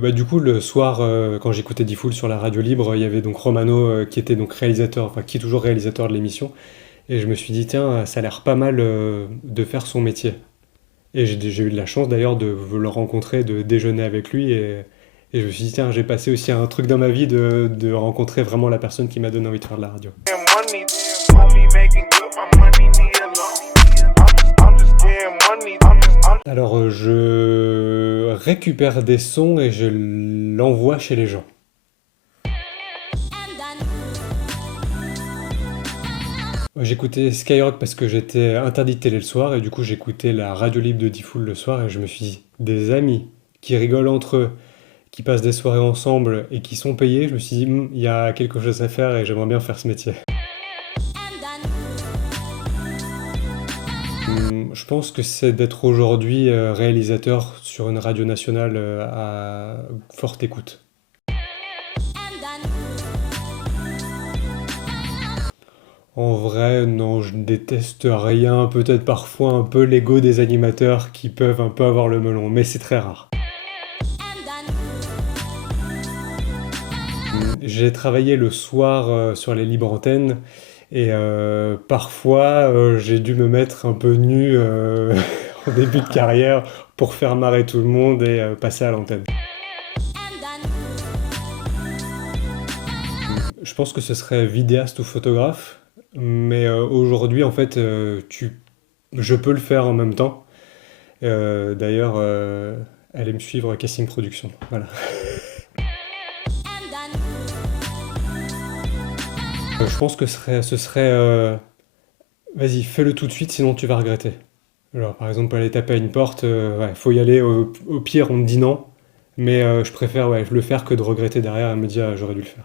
Du coup, le soir, quand j'écoutais Diffoul sur la radio libre, il y avait donc Romano qui était donc réalisateur, enfin qui est toujours réalisateur de l'émission. Et je me suis dit, tiens, ça a l'air pas mal de faire son métier. Et j'ai eu de la chance d'ailleurs de le rencontrer, de déjeuner avec lui. Et je me suis dit, tiens, j'ai passé aussi un truc dans ma vie de rencontrer vraiment la personne qui m'a donné envie de faire de la radio. Alors, je récupère des sons et je l'envoie chez les gens. J'écoutais Skyrock parce que j'étais interdit de télé le soir et du coup j'écoutais la radio libre de Diffoul le soir et je me suis dit, des amis qui rigolent entre eux, qui passent des soirées ensemble et qui sont payés, je me suis dit, il y a quelque chose à faire et j'aimerais bien faire ce métier. Je pense que c'est d'être aujourd'hui réalisateur sur une radio nationale à forte écoute. En vrai, non, je ne déteste rien, peut-être parfois un peu l'ego des animateurs qui peuvent un peu avoir le melon, mais c'est très rare. J'ai travaillé le soir sur les libres antennes et parfois j'ai dû me mettre un peu nu en début de carrière pour faire marrer tout le monde et passer à l'antenne. Je pense que ce serait vidéaste ou photographe, mais aujourd'hui en fait je peux le faire en même temps. D'ailleurs, allez me suivre Casting Production. Voilà. Je pense que ce serait vas-y, fais-le tout de suite, sinon tu vas regretter. Genre, par exemple, aller taper à une porte, ouais, faut y aller. Au pire, on te dit non, mais je préfère ouais, le faire que de regretter derrière et me dire j'aurais dû le faire.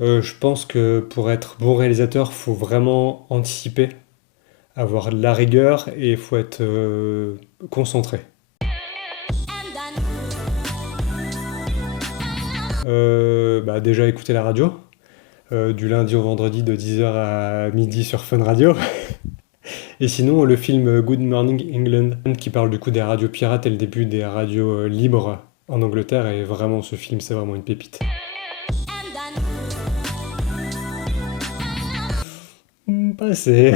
Je pense que pour être bon réalisateur, faut vraiment anticiper, avoir de la rigueur et il faut être concentré. Déjà écouter la radio, du lundi au vendredi de 10h à midi sur Fun Radio. Et sinon, le film Good Morning England, qui parle du coup des radios pirates et le début des radios libres en Angleterre, et vraiment ce film, c'est vraiment une pépite. Pas assez.